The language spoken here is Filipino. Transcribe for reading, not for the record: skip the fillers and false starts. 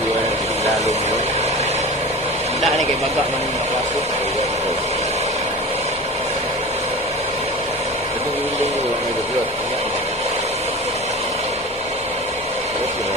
buwan lalo mo. Wala na kay baga man yung kaso. Ito yung hindi yung mga dudot. Terus yung